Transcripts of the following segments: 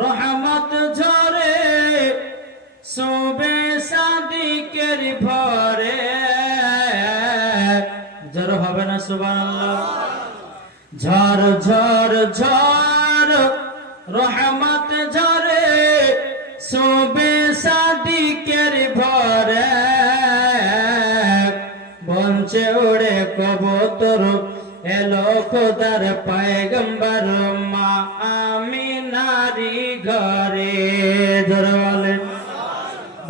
রহমত ঝরে শোবে সাদিকের ভরে। ঝড় হবে না সুবহানাল্লাহ। ঝড় ঝড় ঝড় রহমত ঝরে শোবে সাদিকের ভরে। বঞ্চে উড়ে কবুতর এলো খোদার পয়গম্বর মা আমিনারি ঘরে। জোরে বলেন।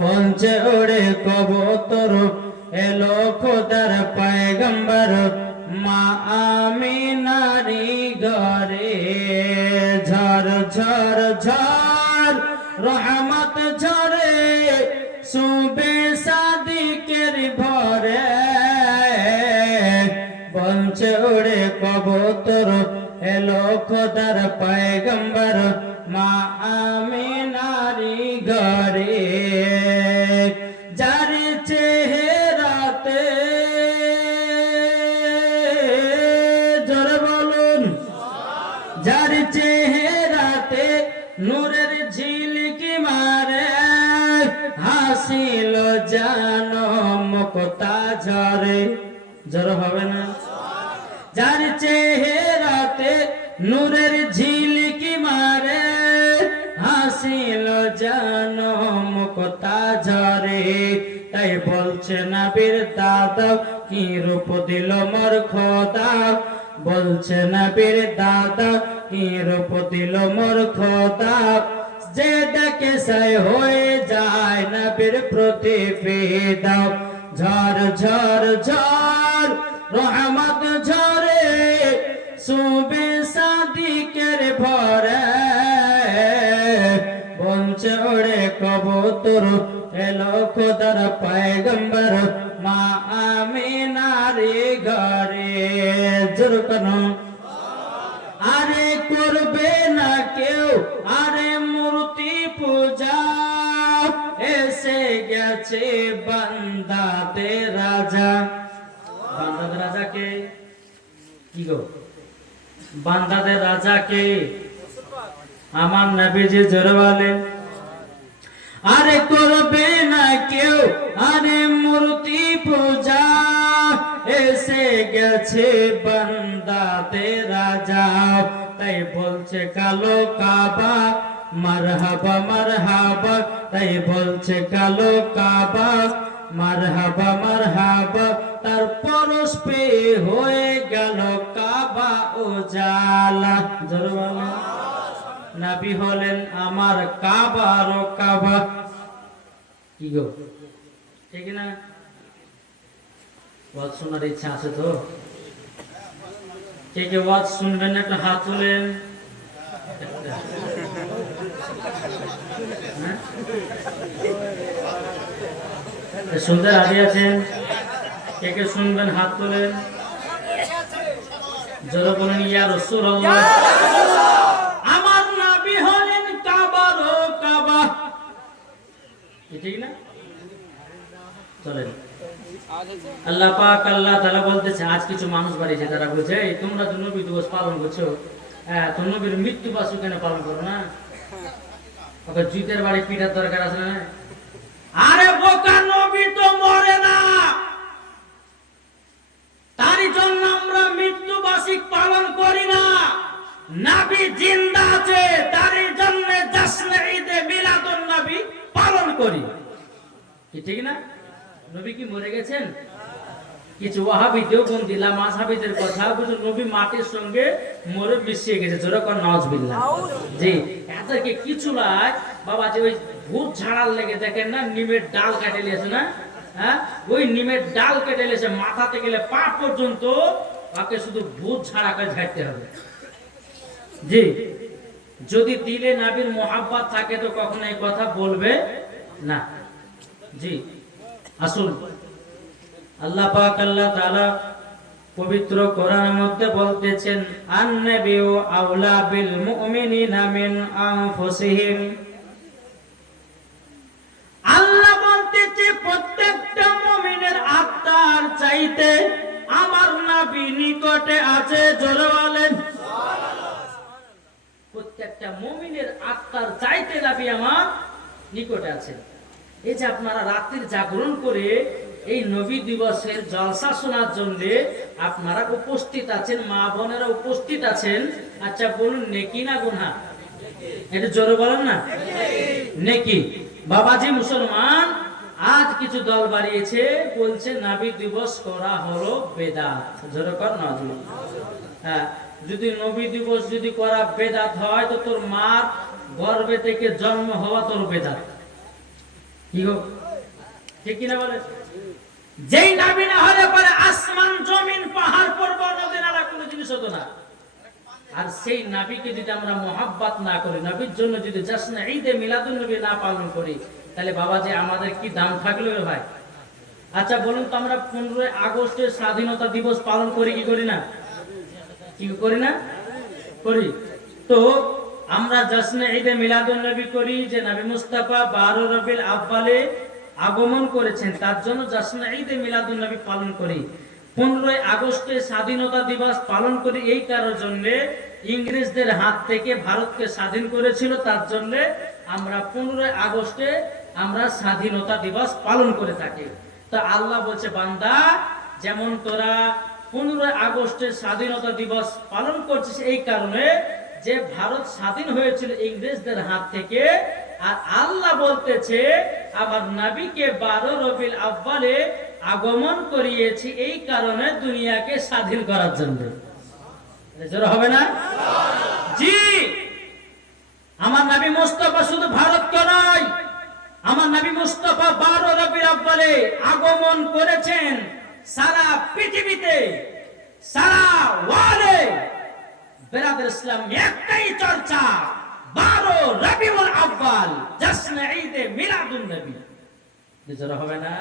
বঞ্চে উড়ে কবুতর এলো খোদার পয়গম্বর মা আমিনারি ঘরে। ঝড় ঝড় ঝড় রহমত ঝরে শোবে সাদিকের ভরে। বঞ্চে উড়ে কবুতর এলো খোদার পয়গম্বর মা আমিনারি ঘরে। যার চেহারাতে জোরে বলুন, যার চেহারাতে নূরের ঝিলকি মারে হাসিল জানম কোথা ঝরে। জোরে হবে না। যার চেহারাতে নূরের ঝিলকি মারে হাসিল জানম কোথা ঝরে। তাই বলছে নবীর দাদা কি রূপ দিল মোর খোদা। বলছে নবীর দাদা কি রূপ দিল মোর খোদা। যে দেখে সাই হয়ে যায় নবীর প্রতি ফিদা। ঝড় ঝড় ঝড় রহমত ঝরে শোবে সাদিকের ভরে। বঞ্চে উড়ে কবুতর এলো খোদার পয়গম্বর মা আমিনারি ঘরে। জোর করুন। আরে করবে না কেউ আরে মূর্তি পূজা। এসে গেছে বান্দাদের রাজা। বান্দাদের রাজা কে? কি গো? বান্দাদের রাজা কে? আমার নবীজি জোরে বলেন। আরে করবে না কেউ আরে মূর্তি পূজা। এসে গেছে বান্দাদের রাজা। তাই বলছে কালো কাবা মারহাবা মারহাবা। তাই বলছে কালো কাবা মারহাবা মারহাবা। তার পরশ পে হয়ে গেল কাবা উজালা। জোরে বলেন। নবী হলেন আমার কাবার কাবা। কি গো ঠিক না? ওয়াজ শোনার ইচ্ছা আছে তো? কে কে ওয়াজ শুনবেন একটা হাত তোলেন। শুনতে রাজি আছেন? কে কে শুনবেন হাত তোলেন। জোরে বলেন ইয়া রাসূলুল্লাহ। আমার নবী হলেন কাবার কাবা। ঠিক না? চলেন। আল্লাহ পাক আল্লাহ তাআলা বলতেছে আজ কিছু মানুষ বাড়িছে যারা বলছে এই তোমরা তো নবী দিবস পালন করছো, হ্যাঁ তো নবীর মৃত্যু বার্ষিকী কেন পালন করো না? ওকে জুতের বাড়ি পিঠার দরকার আছে না? আরে বোকা, নবী তো মরে না, তারই জন্য আমরা মৃত্যু বার্ষিকী পালন করি না। নবী জিন্দা আছে, তারই জন্য জশ্নে ঈদে মিলাদুন নবী পালন করি। কি ঠিক না? নবী কি মরে গেছেন? কিছু ওয়াহাবি দেওবন্দি মাযহাবিদের কথা বুঝো নবী মাটির সঙ্গে মরে মিশিয়ে গেছে। জোরে কোন নাউজুবিল্লাহ। জি এদেরকে কিছু লাই বাবা যে ওই ভূত ঝাড়ার লেগে দেখেন না নিমের ডাল কেটে নিয়েছে না, হ্যাঁ ওই নিমের ডাল কেটে নিয়েছে মাথাতে গেলে পা পর্যন্ত তাকে শুধু ভূত ঝাড়া করে ঝাড়তে হবে। জি যদি দিলে নবীর মোহাব্বত থাকে তো কখনো এই কথা বলবে না। জি আসুন আল্লাহ পাক আল্লাহ তাআলা পবিত্র কোরআনের মধ্যে বলতেছেন আন-নাবিয়্যু আওলা বিল মুমিনিনা মিন আনফুসিহিম। আল্লাহ বলতেছে প্রত্যেকটা মুমিনের আত্মার চাইতে আমার নবী নিকটে আছে। জোরে বলেন সুবহানাল্লাহ। প্রত্যেকটা মুমিনের আত্মার চাইতে নবী আমার নিকটে আছেন। এই যে আপনারা রাত্রির জাগরণ করে এই নবী দিবসের জলসা শোনার জন্য আপনারা উপস্থিত আছেন, মা বোনেরা উপস্থিত আছেন। আচ্ছা বলুন, নেকি না গুনাহ? এটা জোরে বলেন না, নেকি। বাবাজি মুসলমান, আজ কিছু দল বাড়িয়েছে, বলছে নবী দিবস করা হলো বেদাত। জোরে কর না। হ্যাঁ, যদি নবী দিবস যদি করা বেদাত হয় তো তোর মার গর্ভে থেকে জন্ম হওয়া তোর বেদাত। কি গো, ঠিক কিনা বলে? যেই নবী না হলে পরে আসমান জমিন পাহাড় পর্বত নদী নালা কোনো জিনিস হতো না। আর সেই নবীকে যদি আমরা মহাব্বত না করি, নবীর জন্য যদি জশ্নে ঈদে মিলাদুন নবী না পালন করি, তাহলে বাবাজি আমাদের কি দাম থাকলো ভাই? আচ্ছা বলুন তো, আমরা 15 আগস্টের স্বাধীনতা দিবস পালন করি কি করি না? কি করি না? করি। তো আমরা জশ্নে ঈদে মিলাদুন নবী করি, যে নবী মুস্তাফা 12 রবিউল আউয়ালে আগমন করেছেন, তার জন্য জশ্নে ঈদে মিলাদুন নবী পালন করি। 15 আগস্টে স্বাধীনতা দিবস পালন করি এই কারণের জন্য, ইংরেজদের হাত থেকে ভারতকে স্বাধীন করেছিল, তার জন্য আমরা 15 আগস্টে আমরা স্বাধীনতা দিবস পালন করে থাকি। তো আল্লাহ বলছে, বান্দা যেমন তোরা 15 আগস্টের স্বাধীনতা দিবস পালন করছিস এই কারণে যে ভারত স্বাধীন হয়েছিল ইংরেজদের হাত থেকে, আর আল্লাহ বলতেছে আমার নবীকে 12 রবিউল আউয়ালে আগমন করিয়েছি এই কারণে দুনিয়াকে স্বাধীন করার জন্য। জোর হবে না? জি, আমার নবী মুস্তাফা শুধু ভারতকে নয়, আমার নবী মুস্তাফা 12 রবিউল আউয়ালে আগমন করেছেন সারা পৃথিবীতে, সারা ওয়ার্ল্ডে। বেরাদর ইসলাম একটাই চর্চা, 12 রবিউল আউয়াল জশ্নে ঈদে মিলাদুন নবী। জোর হবে না?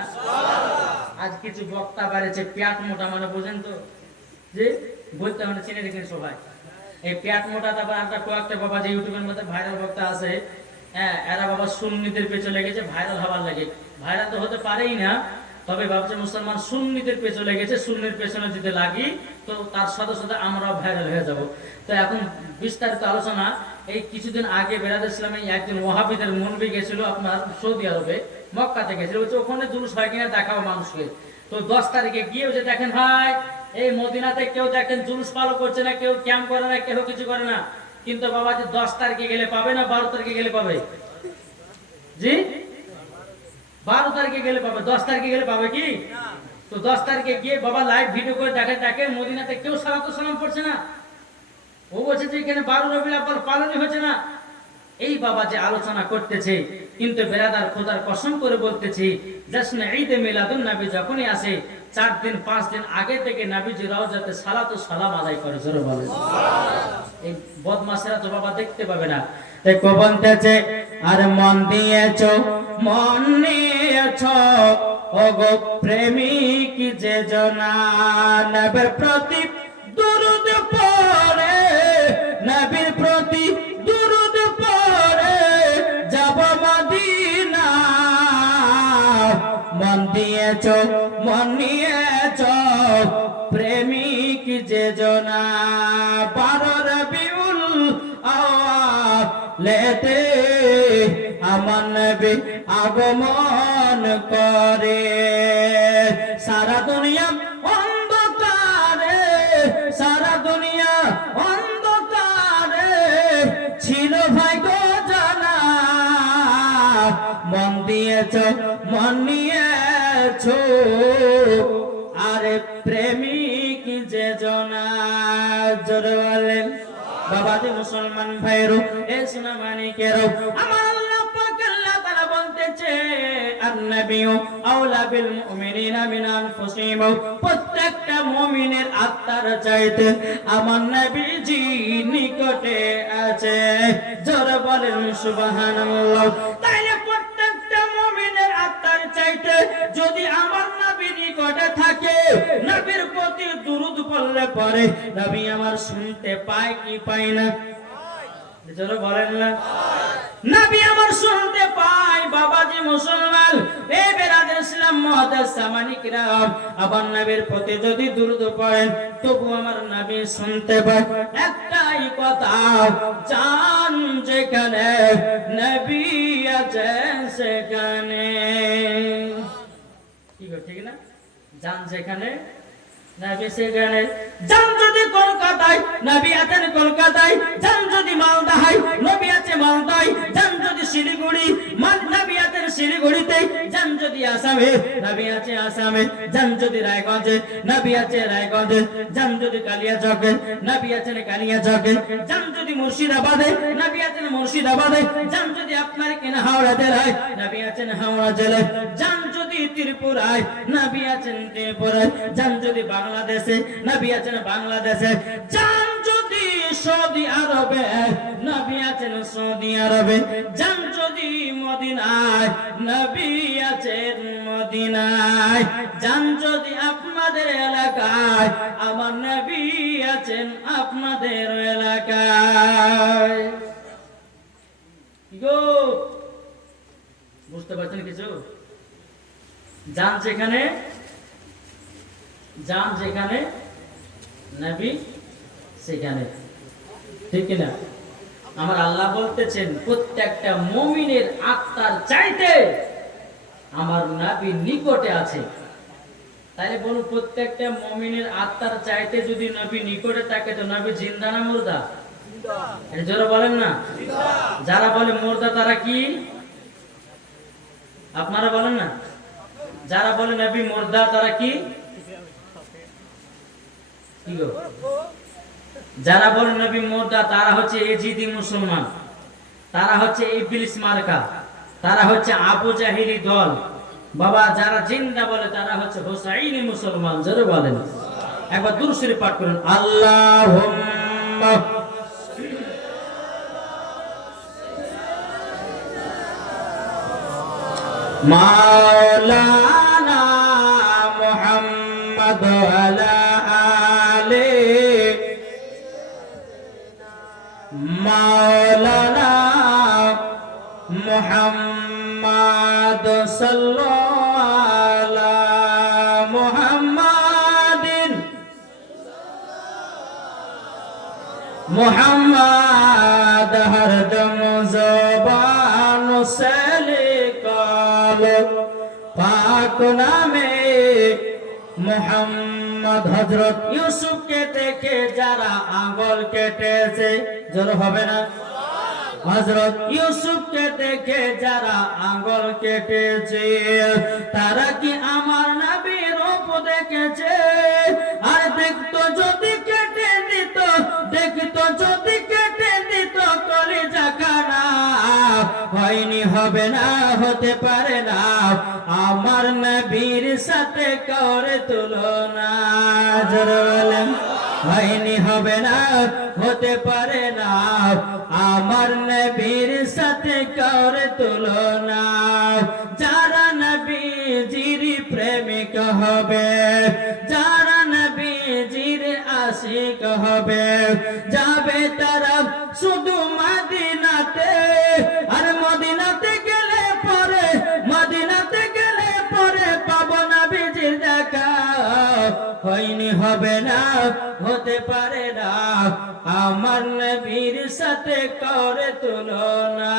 আজ কিছু বক্তা বাড়িছে পেট মোটা, মানে বুঝেন তো, যে বলতে মানে চিনে রেখেন সবাই। এই পেট মোটা, তারপর একটা কয়েকটা বাবা যে ইউটিউবের মধ্যে ভাইরাল বক্তা আছে, হ্যাঁ, এরা বাবা সুন্নিদের পেছনে লেগেছে, ভাইরাল হবার লাগে। ভাইরাল তো হতে পারেই না, তবে ভাবছে মুসলমান সুন্নিদের পেছনে লেগেছে, সুন্নির পেছনে যদি লাগি তো তার সাথে সাথে আমরাও ভাইরাল হয়ে যাব। তো এখন বিস্তারিত আলোচনা। এই কিছুদিন আগে বেরাদর ইসলামে একজন ওয়াহাবিদের মুনবি গেছিল আপনার সৌদি আরবে, মক্কাতে গেছিল, বলছে ওখানে জুলুস হয় কিনা দেখাও মানুষকে। তো 10 তারিখে গিয়ে যে দেখেন ভাই, এই মদিনাতে কেউ দেখেন জুলুস পালন করছে না, কেউ ক্যাম্প করে না, কেউ কিছু করে না। কিন্তু বাবা যে 10 তারিখে গেলে পাবে না 12 তারিখে গেলে পাবে? জি, 12 তারিখে গেলে পাবে, 10 তারিখে গেলে পাবে কি? তো 10 তারিখে গিয়ে বাবা লাইভ ভিডিও করে দেখে মদিনাতে কেউ সালাতু সালাম পড়ছে না। ও বলছে যে এখানে 12 রবিউল আউয়াল পালনই হচ্ছে না। এই বাবা যে আলোচনা করতেছে, কিন্তু বেরাদার খোদার কসম করে বলতেছি, জশ্নে ঈদে মিলাদুন নবী যখনই আসে 4 দিন 5 দিন আগে থেকে নবীজি রওজাতে সালাতু সালাম আদায় করে। জোরে বলেন সুবহানাল্লাহ। এই বদমাশেরা তো বাবা দেখতে পাবে না। দেখো বলতেছে, আর মন দিয়েছো, মন নিয়েছো ওগো প্রেমিক যে জনা, নবীর প্রতি দুরূদ পড়ে, নবীর প্রতি দুরূদ পড়ে যাব মদিনা। মন দিয়েছো, মন নিয়েছো প্রেমিক যে জনা, 12 রবিউল আউয়ালেতে আমার নবী আগমন করে। সারা দুনিয়া অন্ধকারে, সারা দুনিয়া অন্ধকারে ছিল ভাই গো জানা, মন দিয়েছো, মন নিয়েছো আরে প্রেমিক যে জনা। জোরে বলেন বাবাজি মুসলমান ভাইরো, এ সোনা মানিকেরো, আমার আল্লাহ পাক আল্লাহ তাআলা বলতেছে, আন-নাবিয়্যু আওলা বিল মুমিনিনা মিন আনফুসিহিম, প্রত্যেকটা মুমিনের আত্মার চাইতে আমার নবীজি নিকটে আছে। জোরে বলেন সুবহানাল্লাহ। তাইলে প্রত্যেকটা মুমিনের আত্মার চাইতে যদি আমার নবী নিকটে থাকে, নবীর প্রতি দুরূদ পড়লে পরে নবী আমার শুনতে পায় কি পায় না? জোরে বলেন না, নবী আমার শুনতে পায়। বাবাজি মুসলমান, এ বেরাদর ইসলাম মুহাদ্দিস সামানিকরাম, আবার নবীর প্রতি যদি দুরূদ পড়েন তবু আমার নবী শুনতে পায়। একটা নাই কোথাও, জান যেখানে নবী আছে সেখানে। ঠিক না? জান যেখানে নবী সেখানে। জান যদি কলকাতায়, নবী আছেন কলকাতায়। জান যদি মালদায়, নবী আছে মালদায়। জান যদি শিলিগুড়ি, নবী আছেন শিলিগুড়িতে। জান যদি আসামে, নবী আছে আসামে। জান যদি রায়গঞ্জে, নবী আছে রায়গঞ্জে। জান যদি কালিয়াচকে, নবী আছেন কালিয়াচকে। জান যদি মুর্শিদাবাদে, নবী আছেন মুর্শিদাবাদে। জান যদি আপনার কিনা হাওড়া জেলায়, নবী আছেন হাওড়া জেলায়। জান যদি ত্রিপুরায়, নবী আছেন ত্রিপুরায়। জান যদি বাংলাদেশে, নবী আছেন বাংলাদেশে। জান যদি সৌদি আরবে, নবী আছেন সৌদি আরবে। জান যদি মদিনায়, নবী আছেন মদিনায়। জান যদি আপনাদের এলাকায়, আমার নবী আছেন আপনাদের এলাকায়। গো বুঝতে পারছেন কিছু? জান যেখানে, জান যেখানে নবী সেখানে। ঠিক কিনা? আমার আল্লাহ বলতেছেন প্রত্যেকটা মুমিনের আত্মার চাইতে আমার নবী নিকটে আছে। তাইলে বলুন, প্রত্যেকটা মুমিনের আত্মার চাইতে যদি নবী নিকটে থাকে, তো নবী জিন্দা না মুর্দা? এটা জোরে বলেন না। যারা বলে মুর্দা তারা কি? আপনারা বলেন না। যারা বলে নবী মুর্দা তারা কি? যারা বলে নবী মুর্দা তারা হচ্ছে এজিদি মুসলমান, তারা হচ্ছে ইবলিস মার্কা, তারা হচ্ছে আবু জাহিলি দল। বাবা যারা জিন্দা বলে তারা হচ্ছে হুসাইনি মুসলমান। জোরে বলেন। একবার দুরূদ শরীফ পাঠ করুন। আল্লাহুম্মা মাওলানা মুহাম্মদ আলা মাওলানা মুহাম্মদ সাল্লাল্লাহু আলা মুহাম্মাদিন মুহাম্মদ হরদম জবান সে লিখলো পাক নামে মুহাম্মদ। হযরত ইউসুফকে দেখে যারা আঙ্গুল কেটেছে, জোর হবে না? হযরত ইউসুফকে দেখে যারা আঙ্গুল কেটেছে, তারা কি আমার নবীর রূপ দেখেছে? আর দেখতো যদি কেটে দিত, দেখতো যদি কেটে দিত কলিজা খানা, হয়নি হবে না, হতে পারে না আমার নবীর সাথে করে তুলনা। জোরে বলেন। হয়নি হবে না, হতে পারে না আমার নবীর সাথে করে তুলনা। যারা নবীজির প্রেমিক হবে, যারা নবীজির আশিক হবে, যাবে তারা শুধু মদিনাতে। আর মদিনাতে গেলে পরে, মদিনাতে গেলে পরে পাবো নবীজির দেখা। হয়নি হবে না, হতে পারে না আমার নবীর সাথে করে তুলনা।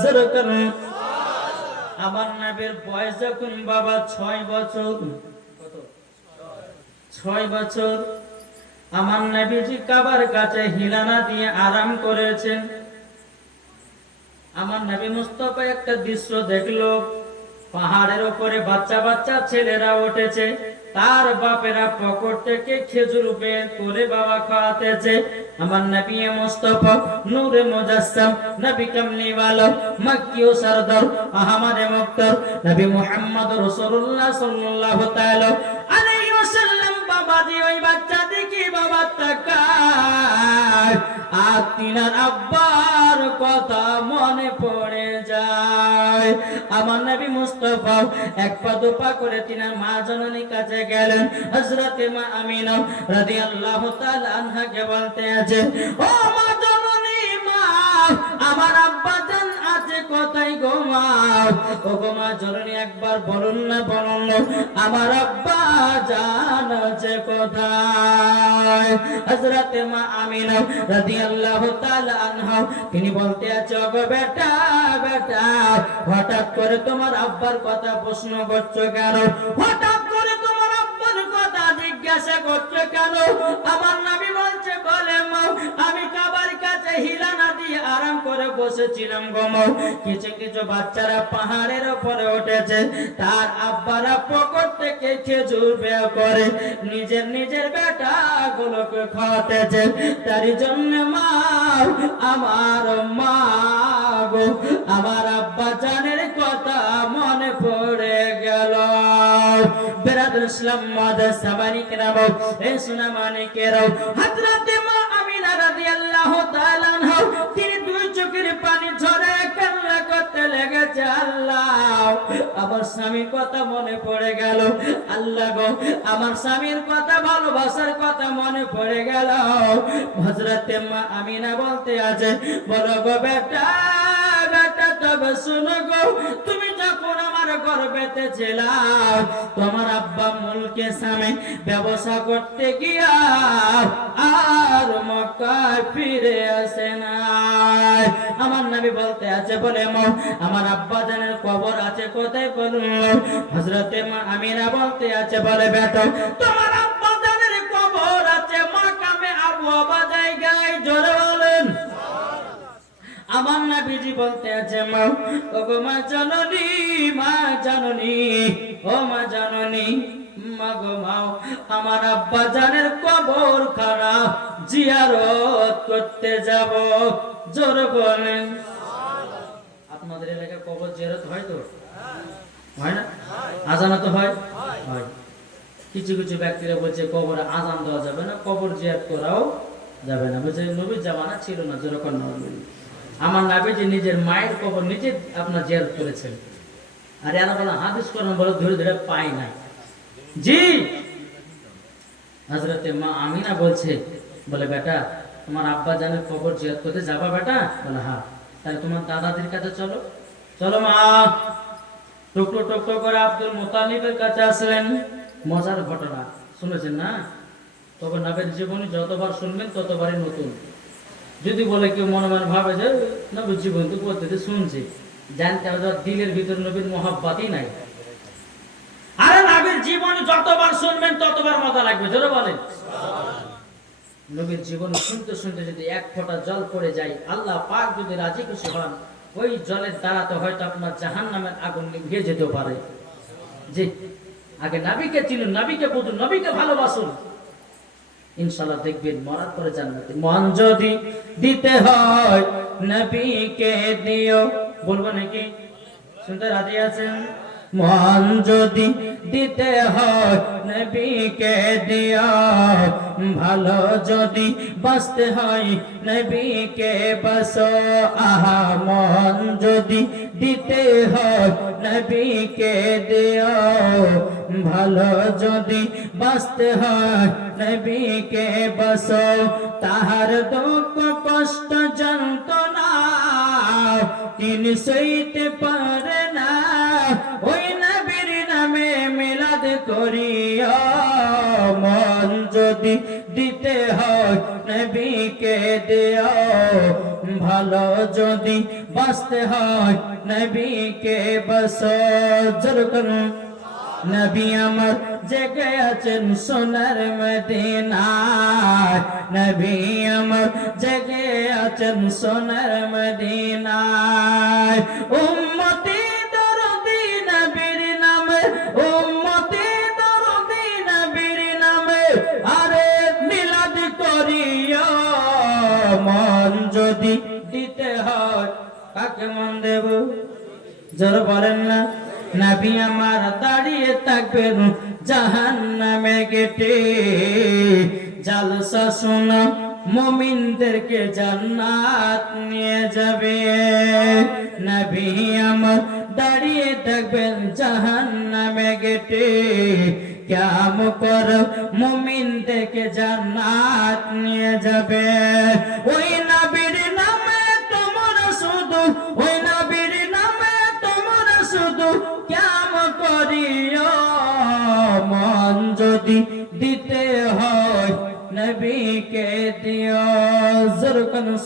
জোরে করুন। আমার নবীর বয়স যখন বাবা 6 বছর, কত? 6 বছর। আমার নবীজি কাবার কাছে হিলানা দিয়ে আরাম করেছেন। আমার নবী মুস্তাফা একটা দৃশ্য দেখলো, পাহাড়ের উপরে বাচ্চা বাচ্চা ছেলেরা উঠেছে, তার বাপেরা পকেট থেকে খেজুর বের করে বাবা খাওয়াতেছে। আমার নবী মুস্তাফা নূরে মুজাসসাম, নবী কামলিওয়ালা, মক্কি ও সরদার, আহমদে মুক্তার, নবী মুহাম্মদ রাসূলুল্লাহ সাল্লাল্লাহু তাআলা আলাইহি ওয়াসাল্লাম বাবাজি ওই বাচ্চা দেখি বাবা তাকায়, আর তিনার আব্বার কথা মনে পড়ে যায়। আমার নবী মুস্তাফা এক পা দুপা করে তিনার মা জননীর কাছে গেলেন। হযরতে মা আমিনা রাদিয়াল্লাহু তাআলা আনহাকে বলতে আছে, ও মা জননী, মা আমার আব্বা জান আছে কোথায় গো মা? ওগো মা জননী একবার বলুন না, বলুন না, আমার আব্বা জান আছে কোথায়? হযরতে মা আমিনা রাদিয়াল্লাহু তাআলা আনহা তিনি বলতে আছে, ওগো বেটা বেটা, হঠাৎ করে তোমার আব্বার কথা প্রশ্ন করছো কেন? হঠাৎ করে তোমার আব্বার কথা জিজ্ঞাসা করছো কেন? আমার নবী বলছে, বলে মা, আমি কাবার কাছে হিলানা দিয়ে আরাম করে বসেছিলাম গো মা, কিছু কিছু বাচ্চারা পাহাড়ের উপরে উঠেছে, তার আব্বারা পকেট থেকে খেজুর বের করে নিজের নিজের বেটা গুলোকে খাওয়াতেছে, তার জন্য মা আমার মা গো, আমার আব্বা জানের কথা মনে পড়ে গেল। বেরাদুল ইসলাম মাদ্রাসা মানিকেরাম, এই সোনা মানিকেরাম, হযরতে মা আমিনা রাদিয়াল্লাহু তাআলা আনহা তিনি দুই চোখের পানি ঝরে কান্না করতে লেগেছে, আল্লাহ আমার স্বামীর কথা মনে পড়ে গেল, আল্লাহ গো আমার স্বামীর কথা, ভালোবাসার কথা মনে পড়ে গেল। হযরতে মা আমিনা বলতে আছে, বলো গো বেটা বেটা, তবে শুনো গো, তুমি যখন আমার গর্ভেতে ছিলাম, তোমার আব্বা মুলকে সামে ব্যবসা করতে গিয়া আর মক্কায় ফিরে আসে না। আমার নবী বলতে আছে, বলে মা আমার আব্বা জানের কবর আছে কোথায় বলুন? হযরতে মা আমিনা বলতে আছে, বলে বেটা তোমার আব্বা জানের কবর আছে মাকামে আবু আবা জায়গায়, জোরে বলেন। আমার নবীজি বলতে আছে, মা ওগো মা জননী, মা জননী, ও মা জননী, মা গো মা, আমার আব্বা জানের কবর খানা জিয়ারত করতে যাব, জোরে বলেন। আপনাদের এলাকায় কবর জিয়ারত হয় তো? হয় না? আজানা তো হয়? হয়। কিছু কিছু ব্যক্তিরা বলছে কবরে আজান দেওয়া যাবে না, কবর জিয়ারত করাও যাবে না, বুঝে নবীর জামানা ছিল না, যেরকম নবী। আমার নবীজি নিজের মায়ের কবর নিজে আপনার জিয়ারত করেছেন, আর এরা বলে হাদিস কোরআন বলে ধরে ধরে পাই না। জি, হযরতে মা আমিনা বলছে, বলে বেটা তোমার আব্বা জানের কবর জিয়ারত করতে যাবা বেটা? বলে হ্যাঁ। তাহলে তোমার দাদাদের কাছে চলো। চলো মা। টুকরো টুকরো করে আব্দুল মুতালিবের কাছে আসলেন। মজার ঘটনা শুনেছেন না? তবে নবীর জীবনী যতবার শুনবেন ততবারই নতুন। যদি বলে কেউ মনে মনে ভাবে যে নবীর জীবনী তো পদ্ধতি শুনছি, জানতে হবে দিলের ভিতর নবীর মহব্বতই নাই। আরে নবীর জীবনী যতবার শুনবেন ততবার মজা লাগবে, জোরে বলেন। নবীর জীবনী শুনতে শুনতে যদি এক ফোঁটা জল পড়ে যায়, আল্লাহ পাক যদি রাজি খুশি হন, ওই জলের দ্বারাতে হয়তো আপনার জাহান্নামের আগুন নিভিয়ে যেতে পারে। যে আগে নবীকে চিনুন, নবীকে বুঝুন, নবীকে ভালোবাসুন, ইনশাআল্লাহ দেখবেন মরার পরে জান্নাতে। মন যদি দিতে হয় নবীকে দিও, বলবো নাকি? শুনতে রাজি আছেন? মন যদি দিতে হয় নবীকে দিও, ভালো যদি বাঁচতে হয় নবীকে বাসো। আহা মন যদি দিতে হয় নবীকে দিও, ভালো যদি বাঁচতে হয় নবীকে বাসো। তাহার দুঃখ কষ্ট যন্ত্রণা তিনি সইতে পারে না, ওই নবীর নামে মিলাদ করিয়া। মন যদি দিতে হয় নবীকে দিও, ভালো যদি বাঁচতে হয় নবীকে বাসো। জোরে করুন। নবী আমার জেগে আছেন সোনার মদিনায়, নবী আমার জেগে আছেন সোনার মদিনায়। উম্মতি দরদি নবীর নামে, উম্মতি দরদি নবীর নামে, আরে মিলাদ করিও। মন যদি দিতে হয় কাকে মন দেব? জোরে বলেন না। নবী আমার দাঁড়িয়ে থাকবেন জাহান্নামে গেটে, জালসা শোনা মুমিনদেরকে জান্নাত নিয়ে যাবে। নবী আমার দাঁড়িয়ে থাকবেন জাহান্নামে গেটে, কিয়াম কর মুমিনদেরকে জান্নাত নিয়ে যাবে। ওই নবীর নামে তোমরা শুধু, ওই নবীর নামে তোমরা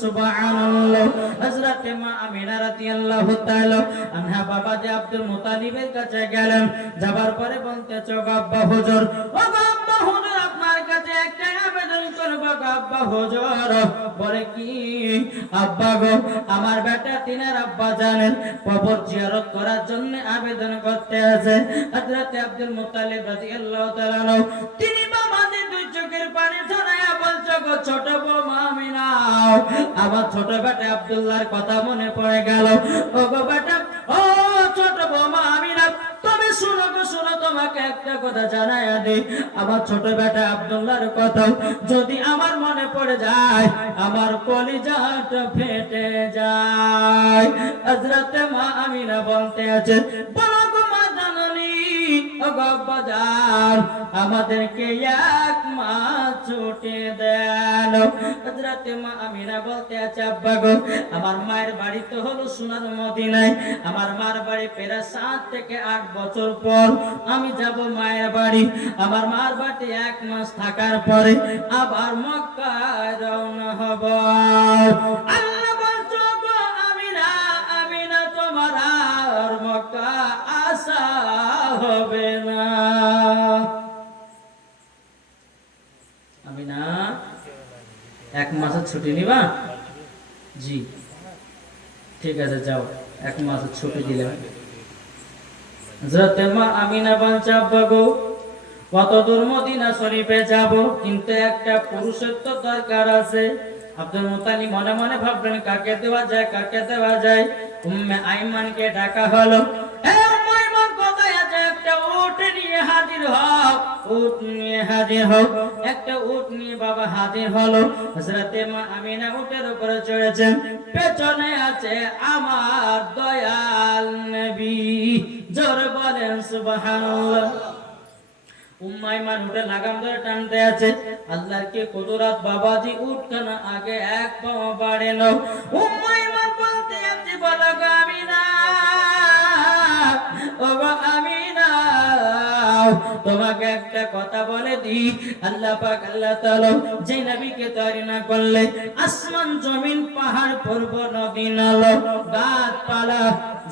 সুবহানাল্লাহ। হযরত মা আমিনা রাদিয়াল্লাহু তাআলা আনহা বাবা যে আব্দুল মুতালিবের কাছে গেলেন, যাবার পরে বলতেছে, গো আব্বা হুজুর, ও গো আব্বা হুজুর, আপনার কাছে একটা আবেদন করব গো আব্বা হুজুর। বলে কি? আব্বা গো, আমার বেটা তিনার আব্বা জানেন কবর জিয়ারত করার জন্য আবেদন করতে আছে। হযরত আব্দুল মুতালিব রাদিয়াল্লাহু তাআলা তিনি বাবাদের দুই চোখের পানি ঝরায়া বলছে, গো ছোট বৌমা আমিনা, আমার ছোট বেটা আব্দুল্লাহর কথা মনে পড়ে গেল। ও গো বেটা, ও ছোট বৌমা আমিনা, তবে শুনো গো শুনো, তোমাকে একটা কথা জানাইয়া দেই, আমার ছোট বেটা আব্দুল্লাহর কথা যদি আমার মনে পড়ে যায়, আমার কলিজাটা ফেটে যায়। হযরত মা আমিনা বলতে আছে, বলো গো মা জাননী, ও গো আব্বা জান, আমাদেরকে এক মাস ছুটি দেন। হযরত মা আমিনা বলতে আছে, আব্বা গো, আমার মায়ের বাড়ি তো হলো সোনার মদিনায়, আমার মার বাড়ি প্রায় 7 থেকে 8 বছর পর আমি যাব মায়ের বাড়ি। আমার মার বাড়িতে 1 মাস থাকার পরে আবার মক্কায় রওনা হব। আল্লাহ বলছো, গো আমিনা, আমিনা, তোমার আর মক্কা আসা হবে না। আমিনা, 1 মাসের ছুটি নিবা? জি, ঠিক আছে, যাও, 1 মাসের ছুটি দিলাম। হযরত মা আমিনা বলছে, আব্বা গো, কত দূর মদিনা শরীফে যাব, কিন্তু একটা পুরুষের তো দরকার আছে। আব্দুল মুতালিব মনে মনে ভাবলেন, কাকে দেওয়া যায়, কাকে দেওয়া যায়। উম্মে আইমানকে ডাকা হলো। এ উম্মে আইমান, কোথায় আছে? একটা উট নিয়ে হাজির হও, উট নিয়ে হাজির হও। একটা উট নিয়ে বাবা হাজির হলো। হযরত মা আমিনা উটের উপরে চড়েছেন, পেছনে আছে আমার দয়াল নবী। জোরে বলেন সুবহানাল্লাহ। উম্মে আইমান উঠে লাগাম ধরে টানতে আছে। আল্লাহর কি কুদরত, বাবাজি উঠখানা আগে এক পাও বাড়ে নাও। উম্মে আইমান বলতে আছে, বলো গো আমিনা, ও গো আমিনা, তোমাকে একটা কথা বলে দি, আল্লাহ পাক আল্লাহ তাআলা যে নবীকে তৈরি না করলে আসমান জমিন পাহাড় পর্বত নদী নালা গাছপালা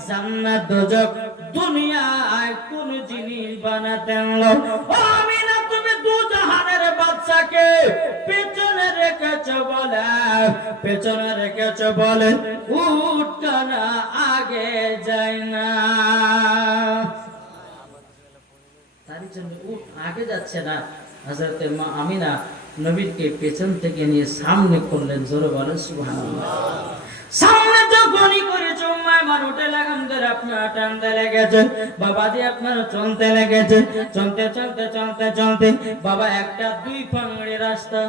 জান্নাত দোজখ দুনিয়ায় কোন জিনিস বানাতেন না। ও আমিনা, তুমি দুজাহানের বাদশাকে পেছনে রেখেছো বলে, পেছনে রেখেছো বলে উট কানা আগে যায় না। তার জন্য উট আগে যাচ্ছে না। হযরত মা আমিনা নবীকে পেছন থেকে নিয়ে সামনে করলেন। জোরে বলেন সুবহানাল্লাহ। সামনে যখনই করেছে উম্মে আইমান উঠে লাগাম ধরে আপনার টানতে লেগেছে। বাবাজি আপনার চলতে লেগেছে। চলতে চলতে চলতে চলতে বাবা একটা 2 পাংড়ি রাস্তা।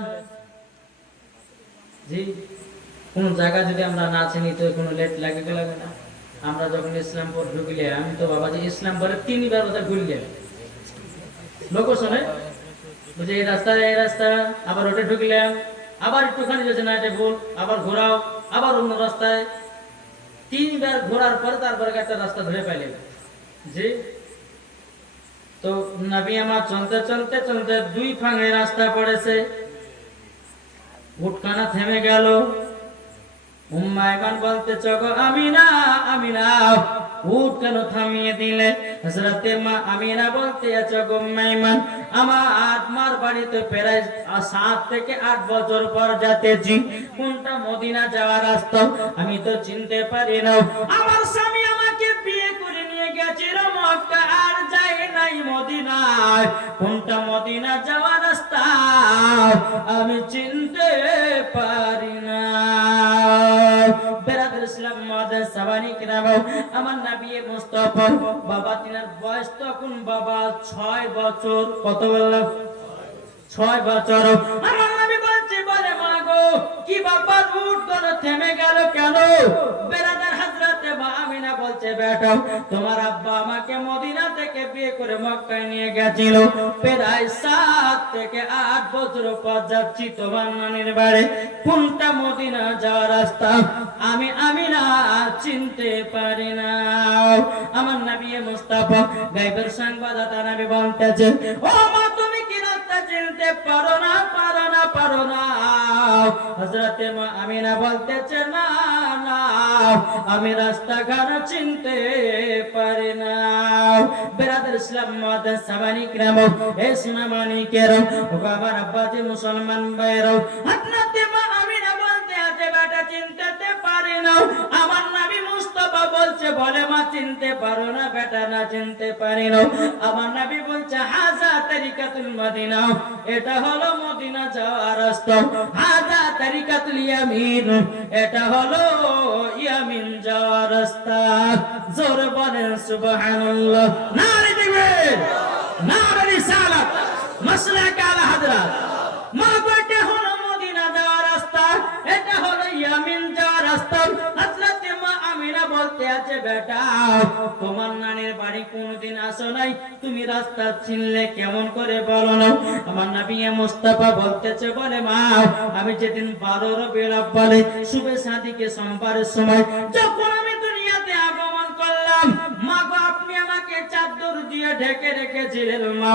জি, কোন জায়গা যদি আমরা না চিনি তো কোনো লেট লাগে কি লাগে না? আমরা যখন ইসলামপুর ঢুকলে, আমি তো বাবাজি ইসলামপুরে 3বার ওটা ঘুরলাম। লোক শোনে বুঝে এই রাস্তা, আবার ওটা ঢুকলাম, আবার একটুখানি যাচ্ছে না, এটা ভুল, আবার ঘোরাও, আবার অন্য রাস্তায়। 3বার ঘোরার পরে তারপরে একটা রাস্তা ধরে পাইলেন। জি, তো নবী আমার চলতে চলতে চলতে 2 ফাঁকে রাস্তা পড়েছে। উটখানা থেমে গেল। উম্মে আইমান বলতে, চগো আমিনা, আমিনা, উট কেন থামিয়ে দিলে? হযরত মা আমিনা বলতে, চগো উম্মে আইমান, আমার মার বাড়িতে প্রায় 7 থেকে 8 বছর পর যাতেছি। কোনটা মদিনা যাওয়ার রাস্তা আমি তো চিনতে পারি না। আমার স্বামী আমাকে বিয়ে করে নিয়ে গেছিল মক্কা, আর যাই নাই মদিনায়। কোনটা মদিনা যাওয়ার রাস্তা আমি চিনতে পারি না। বেরাদর ইসলাম মাদার সাবানি কিরাম, আমার নবী মুস্তাফা বাবা তিনার বয়স তখন বাবা 6 বছর। কত বললাম? 6 বছর। আমার নবী বলছে, বলে মা গো, কি বাবা উট ধরে থেমে গেল কেন? বেরাদর হযরত মা আমিনা বলছে, বেটা, তোমার আব্বা আমাকে মদিনা থেকে বিয়ে করে মক্কায় নিয়ে গেছিল। প্রায় 7 থেকে 8 বছর পর যাচ্ছি তোমার নানির বাড়ি। কোনটা মদিনা যাওয়ার রাস্তা আমি আমিনা চিনতে পারি না। আমার নবী মুস্তাফা গায়বের সংবাদদাতা নবী বলতেছে, ও মা, তুমি কি রাস্তা চিনতে পারো না? পারো না, পারো না। হযরতে মা আমিনা বলতেছে না না আমি রাস্তাঘাট চিনতে পারি না। বেরাদার ইসলাম মুআদ্দাস সাবানি کرام এ সুনামানি کرام ও আমার আব্বাজি মুসলমান ভাইরা হযরতে মা আমিনা বলতে আছে বেটা চিনতে পারি না। আমার নবী মুস্তাফা বলছে বলে মা চিনতে পারো না বেটা না চিনতে পারি না। আমার নবী বলছে হাজা তরিকাতুল মদিনা এটা হলো মদিনা যাওয়ার রাস্তা। হাজা তরিকাতুল ইয়ামিন এটা হলো ইয়ামিন যাওয়ার রাস্তা। জোরে বলেন সুবহানাল্লাহ। নারে দিবেন নারে রিসালাত মাসলাক আলা হযরত মা বেটা হলো মদিনা যাওয়ার রাস্তা এটা হলো ইয়ামিন যাওয়ার রাস্তা। হযরতে মা আমিনা বলতে আছে বেটা তোমার নানির বাড়ি কোনদিন আসো নাই তুমি রাস্তা চিনলে কেমন করে বলো না। আমার নবী মুস্তাফা বলতেছে বলে মা আমি যেদিন 12 রবিউল আউয়ালে শুভে শাদিকে সোমবারের সময় যখন আমি দুনিয়াতে আগমন করলাম মা গো আপনি আমাকে চাদর দিয়ে ঢেকে রেখেছিলেন মা।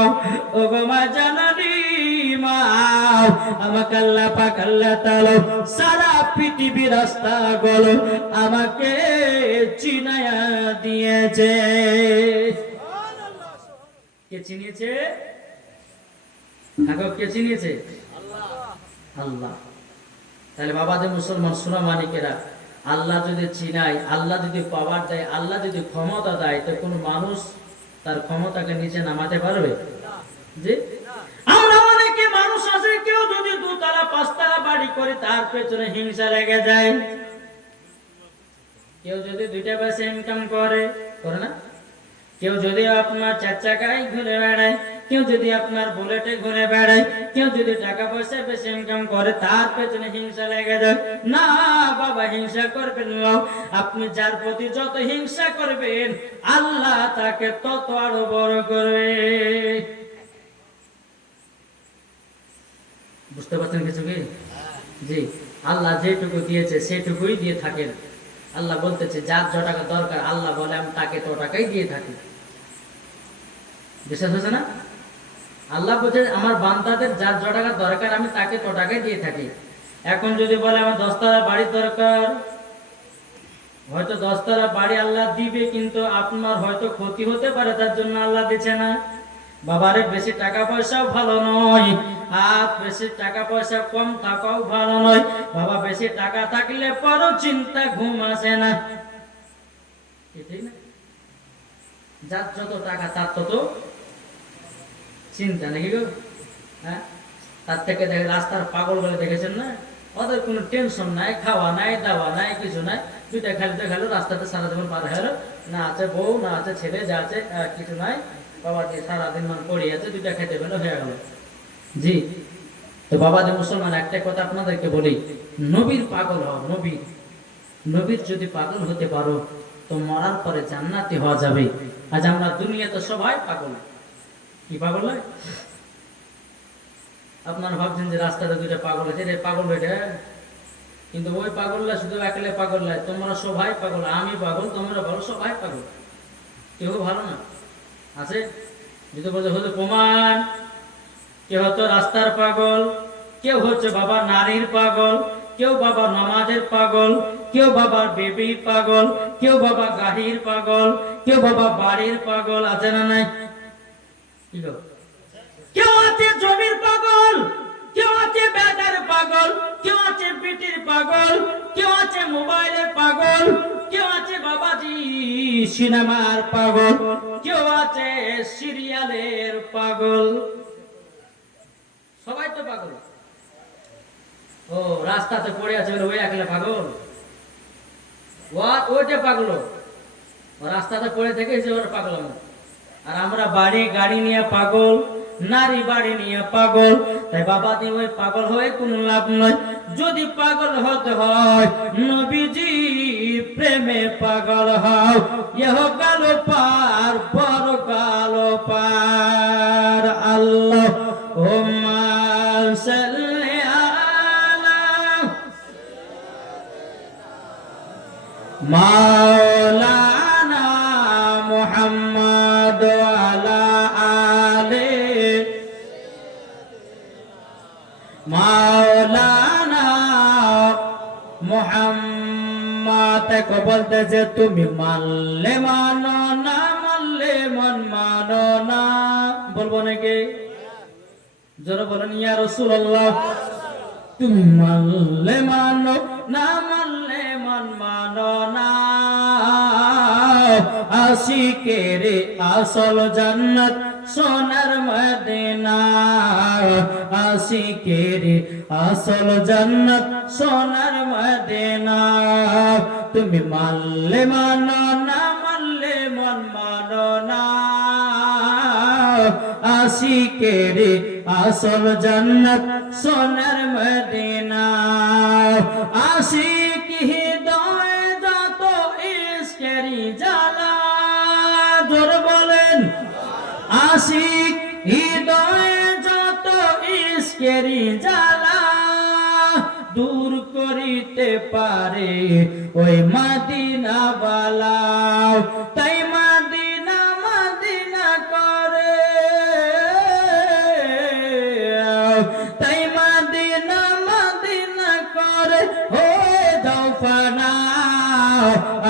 ও গো মা জানানি মা আমাকে আল্লাহ পাক আল্লাহ তাআলা সারা পৃথিবী রাস্তা গুলো আমাকে চিনায়া দিয়েছে। কে চিনিয়েছে? কে চিনিয়েছে? আল্লাহ। তাহলে বাবাদের মুসলমান সোনা মানিকেরা আল্লাহ যদি চিনায় আল্লাহ যদি পাওয়ার দেয় আল্লাহ যদি ক্ষমতা দেয় তো কোন মানুষ তার ক্ষমতাকে নিচে নামাতে পারবে? জি আমরা অনেকে মানুষ আছে কেউ যদি 2 তলা 5 তলা বাড়ি করে তার পেছনে হিংসা লেগে যায়। কেউ যদি 2টা পয়সা ইনকাম করে না, কেউ যদি আপনার 4 চাকায় ঘুরে বেড়ায়, কেউ যদি আপনার বুলেটে ঘুরে বেড়ায়, কেউ যদি টাকা পয়সা বেশি ইনকাম করে তার পেছনে হিংসা লেগে যায়। না বাবা হিংসা করবেন না। আপনি যার প্রতি যত হিংসা করবেন আল্লাহ তাকে তত আরো বড় করবে। বুঝতে পারছেন কিছু কি? জি আল্লাহ যেটুকু দিয়েছে সেটুকুই দিয়ে থাকেন। আল্লাহ বলতেছে যার যত টাকা দরকার আল্লাহ বলে আমি তাকে তো টাকাই দিয়ে থাকি। বিশ্বাস হচ্ছে না? আল্লাহ বলছে আমার বান্দাদের যার যত টাকা দরকার আমি তাকে তো টাকাই দিয়ে থাকি। এখন যদি বলে আমার 10 তলা বাড়ির দরকার হয়তো 10 তলা বাড়ি আল্লাহ দিবে কিন্তু আপনার হয়তো ক্ষতি হতে পারে তার জন্য আল্লাহ দিচ্ছে না। বাবারে বেশি টাকা পয়সাও ভালো নয় আর বেশি টাকা পয়সা কম থাকাও ভালো নয়। বাবা বেশি টাকা থাকলে পরও চিন্তা ঘুম আসে না। ঠিক না? যার যত টাকা তার তত চিন্তা নাকি গো? হ্যাঁ তার থেকে দেখে রাস্তার পাগল বলে দেখেছেন না ওদের কোনো টেনশন নাই খাওয়া নাই দাওয়া নাই কিছু নাই 2টা খেলতে খেলো রাস্তাতে সারা জীবন পার হয়ে গেল না আছে বউ না আছে ছেলে যা আছে কিছু নাই বাবা দিয়ে সারাদিন মান পড়ে আছে 2টা খেতে পেলো হয়ে গেল। জি তো বাবাদের মুসলমান একটা কথা আপনাদেরকে বলি নবীর পাগল হও। নবীর যদি পাগল হতে পারো তো মরার পরে জান্নাতি হওয়া যাবে। আজ আমরা দুনিয়াতে সবাই পাগল। কি পাগল হয়? আপনারা ভাবছেন যে রাস্তাতে 2টা পাগল আছে রে পাগল এটা কিন্তু ওই পাগলরা শুধু একলে পাগল নয় তোমরা সবাই পাগল। আমি পাগল তোমরা বলো সবাই পাগল। কেউ ভালো না আছে যদি বলছে হয়তো প্রমাণ কেউ হয়তো রাস্তার পাগল, কেউ হচ্ছে বাবা নারীর পাগল, কেউ বাবা নামাজের পাগল, কেউ বাবা বেবির পাগল, কেউ বাবা গাড়ির পাগল, কেউ বাবা বাড়ির পাগল। আছে না নাই? কেউ আছে জমির পাগল, কেউ আছে বেটার পাগল, কেউ আছে বিটির পাগল, কেউ আছে মোবাইলের পাগল, কেউ আছে বাবাজি সিনেমার পাগল, কেউ আছে সিরিয়ালের পাগল। সবাই তো পাগল। ও রাস্তাতে পড়ে আছে ওই একলা পাগল ওইটা পাগল রাস্তাতে পড়ে থেকে ওর পাগল। আর আমরা বাড়ি গাড়ি নিয়ে পাগল নারী বাড়ি নিয়ে পাগল। তাই বাবা দিয়ে ওই পাগল হয়ে কোনো লাভ নয়। যদি পাগল হতে হয় নবীজি প্রেমে পাগল হও। ইহ গেল পার বড় গেল পার। আল্লাহুম্মা সাল্লি আলা মাওলানা মুহাম্মদ ওয়ালা আলে মাওলানা বলতেছে তুমি মানলে মানো না মানলে মন মানো না। বলবো নাকি? জোরে বলেন ইয়া রাসূলুল্লাহ। তুমি মানলে মানো না মানলে মন মানো না। আশিকের আসল জান্নাত সোনার মদিনা। আশিকের আসল জান্নাত সোনার মদিনা। তুমি মানলে মানো না মানলে মন মানো না। আশিকের আসল জান্নাত সোনার মদিনা। আশিক হৃদয়ে যত ইশকেরি জ্বালা। জোরে বলেন। আশিক হৃদয়ে যত ইশকেরি জ্বালা দূর করিতে পারে ওই মদিনা বালা। তাই মদিনা মদিনা করে, তাই মদিনা মদিনা করে হয়ে যাও ফানা।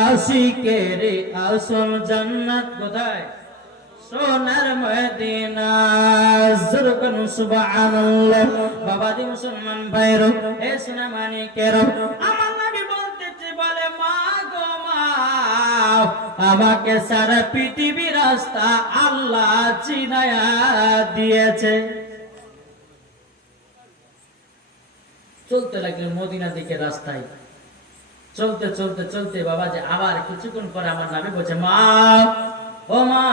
আশিকের আসল জান্নাত কোথায়? সোনার মদিনা। জোরকন সুবহানাল্লাহ। বাবাজি মুসলমান ভাইরো, এ সোনা মানিকেরো, আমার নবী বলতেছে বলে মা গো মা, আমাকে সারা পৃথিবীর রাস্তা আল্লাহ চিনায়া দিয়েছে। চলতে লাগলেন মদিনা দিকে রাস্তায়। চলতে চলতে চলতে বাবাজি আবার কিছুক্ষণ পরে আমার নবী বলছে মা ও মা,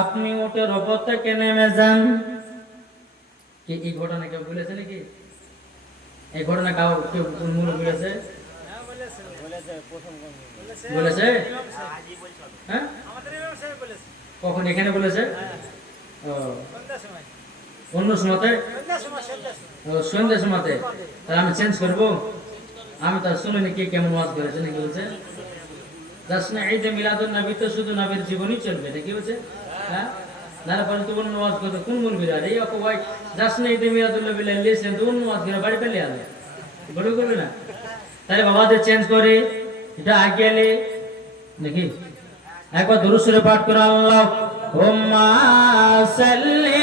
আপনি উটের ওপর থেকে নেমে যান। কি এই ঘটনা কেউ বলেছে নাকি? এই ঘটনা কেউ মূল বলেছে? বলেছে? হ্যাঁ, কখন এখানে বলেছে? অন্য সময়তে? সন্ধ্যা সময়তে? তাহলে আমি চেঞ্জ করবো। আমি তো শুনিনি কে কেমন ওয়াজ করেছে নাকি বলছে। জাসনা ঈদে মিলাদুন নবী তো শুধু নবীর জীবনই চলবে নাকি বলছে? হ্যাঁ, না পরে তো অন্য ওয়াজ করতে কোন মন বিরাট এই আপু ভাই জাসনা ঈদে মিলাদুন নবী লেছেন তো অন্য ওয়াজ করে বাড়ি পেলে আলে বড় করবে না। তাহলে বাবাদের চেঞ্জ করে এটা আগে এলে নাকি একবার দুরূদ শরীফ পাঠ করে আল্লাহুম্মা সাল্লি